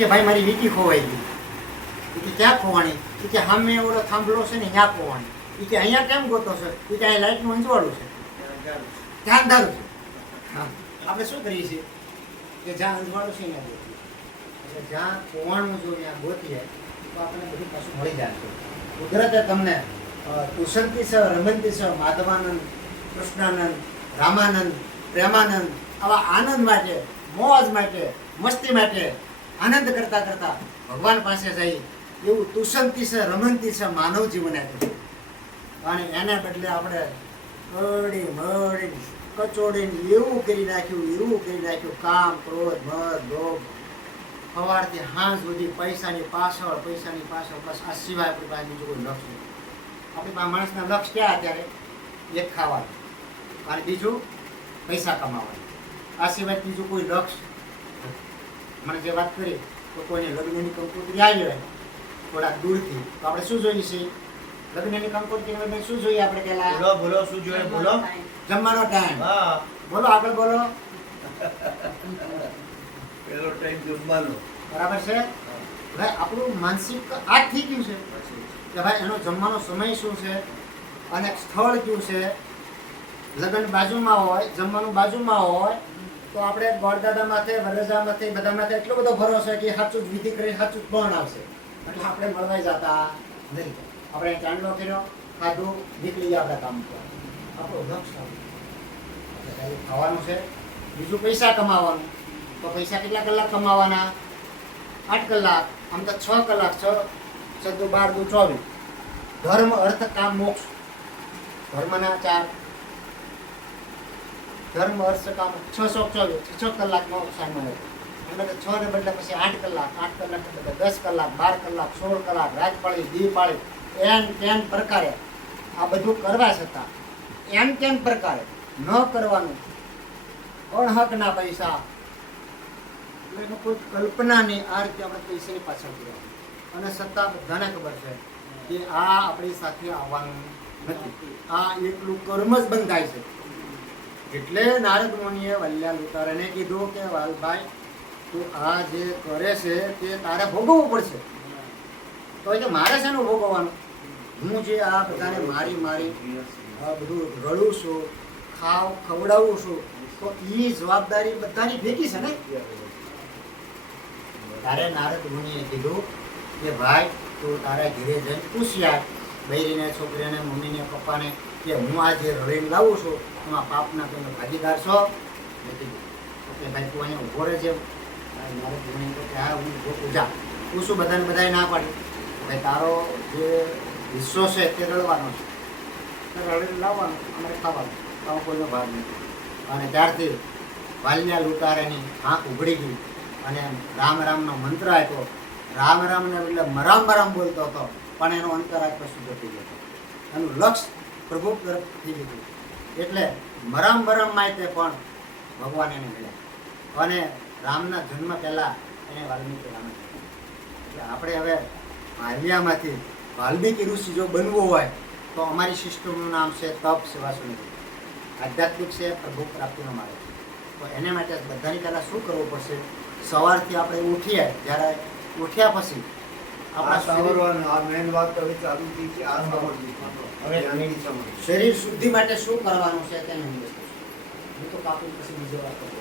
કે ભાઈ મારી વીટી ખોવાઈ ગઈ. એ કે ક્યાં ખોવાણી? એ કે સામે ઓલો થાંભલો છે ને ત્યાં ખોવાણી. એ કે અહીંયા કેમ ગોતો છે? એ કે અહીં લાઇટનું અંજવાળું છે, ત્યાં અંધારું છે. હા, આપણે શું કરીએ છીએ કે જ્યાં અંજવાળું છે ત્યાં ગોતીએ. એટલે જ્યાં ખોવાણું જો ત્યાં ગોતીએ તો આપણને બધું પાછું મળી જાય છે. કુદરતે તમને તુષંતી છે, રમંતી છે, માધવાનંદ, કૃષ્ણાનંદ, રામાનંદ, પ્રેમાનંદ આવા આનંદ માટે, મોજ માટે, મસ્તી માટે આનંદ કરતા કરતા ભગવાન પાસે જઈ એવું તુષંતી છે, રમંતી છે માનવ જીવન આપ્યું. અને એને બદલે આપણે કડી મળી કચોડીને એવું કરી નાખ્યું કામ, ક્રોધ, મદ, લોભ, સવારથી સાંજ સુધી પૈસાની પાછળ બસ આ સિવાય આપણી પાસે બીજું કોઈ લક્ષ્ય નથી. આપણી પાસે માણસના લક્ષ્ય ક્યાં અત્યારે? એક ખાવાનું અને બીજું પૈસા કમાવાનું. આ સિવાય બીજું કોઈ લક્ષ્ય મને જે વાત કરી તો કોઈને લગ્નની કંકોત્રી આવી રહે થોડાક દૂરથી તો આપણે શું જોઈએ છીએ? લગ્નની કંકોત્રી શું જોઈએ આપણે? પેલા બોલો શું જોઈએ? બોલો જમવાનો ટાઈમ. હા બોલો આગળ બોલો. પેલો ટાઈમ જમવાનો. બરાબર છે. ભાઈ આપણું માનસિક આ થઈ ગયું છે કે ભાઈ એનો જમવાનો સમય શું છે અને સ્થળ કયું છે. લગ્ન બાજુમાં હોય, જમવાનું બાજુમાં હોય તો આપણે ગોળદાદા માથે, વરરાજા માથે, બધા માથે એટલો બધો ભરોસો કે સાચું જ વિધિ કરી સાચું જ પણ આવશે. એટલે આપણે મળવાઈ જતા નહીં. આપણે ચાંદલો કર્યો, ખાધું, નીકળી ગયા આપણા કામ પર. આપણું લક્ષ્ય આપણે ખાવાનું છે, બીજું પૈસા કમાવાનું. તો પૈસા કેટલા કલાક કમાવાના? 8 કલાક. આમ તો 6 કલાક, 6 × 12 = 24. ધર્મ, અર્થ, કામ, મોક્ષ. ધર્મના 4. ધર્મ, અર્થ, કામ 6 કલાકનો સમય હતો. એટલે 6 ને બદલે પછી 8 કલાક, 8 કલાક ને બદલે 10 કલાક, 12 કલાક, 16 કલાક, રાતપાળી, દીપાળી, એન પ્રકારે આ બધું કરવા છતાં એન પ્રકારે ન કરવાનું. અણહકના પૈસા એટલે એનો કોઈ કલ્પના નહીં. આ રીતે આપણે પૈસાની પાછળ ગયા અને છતાં બધાને ખબર છે કે આ આપણી સાથે આવવાનું નથી. આ એટલું કર્મ જ બંધાય છે. એટલે નારદ મુનિએ વલ્યા લુટારાને કીધું કે વાલભાઈ તું આ જે કરે છે તે તારે ભોગવવું પડશે. તો એ મારે છે ને ભોગવવાનું? હું જે આ બધાને મારી આ બધું રડું છું, ખવડાવું છું તો એ જવાબદારી બધાની ભેગી છે ને. તારે નારદ મુનિએ કીધું કે ભાઈ તું તારા ઘરે જઈને પૂછ્યા બૈરીને, છોકરીને, મમ્મીને, પપ્પાને કે હું આ જે રડીને લાવું છું એમાં પાપના તમે ભાગીદાર છો નથી? કે ભાઈ તું અહીંયા ઊભો રહે છે. નારદ મુનિએ કહે કે હા હું પૂજા પૂછું. બધાએ ના પાડી. ભાઈ તારો જે હિસ્સો છે તે રડવાનો છે, રડીને લાવવાનો, અમારે ખાવાનું, તારો કોઈનો ભાગ નથી. અને ત્યારથી વાલિયા લૂંટારાની આંખ ઉઘડી ગઈ અને રામનો મંત્ર આપ્યો. રામને એટલે મરામ બોલતો હતો પણ એનો અંતરાત્મા શુદ્ધ થઈ ગયો. એનું લક્ષ્ય પ્રભુ તરફ થઈ ગયું. એટલે મરામ માહિતી પણ ભગવાન એને મળ્યા. અને રામના જન્મ પહેલાં એને વાલ્મીકી રામ. એટલે આપણે હવે વાલિયામાંથી વાલ્મીકી ઋષિ જો બનવું હોય તો અમારી સિસ્ટમનું નામ છે તપ સેવા સુનિધિ. આધ્યાત્મિક છે, પ્રભુ પ્રાપ્તિનો માર્ગ. તો એને માટે બધાની પહેલાં શું કરવું પડશે? સવારથી આપણે ઉઠીએ, જ્યારે ઉઠ્યા પછી શરીર શુદ્ધિ માટે શું કરવાનું છે તેની વસ્તુ. હું તો કાપી પછી બીજો વાત કરું.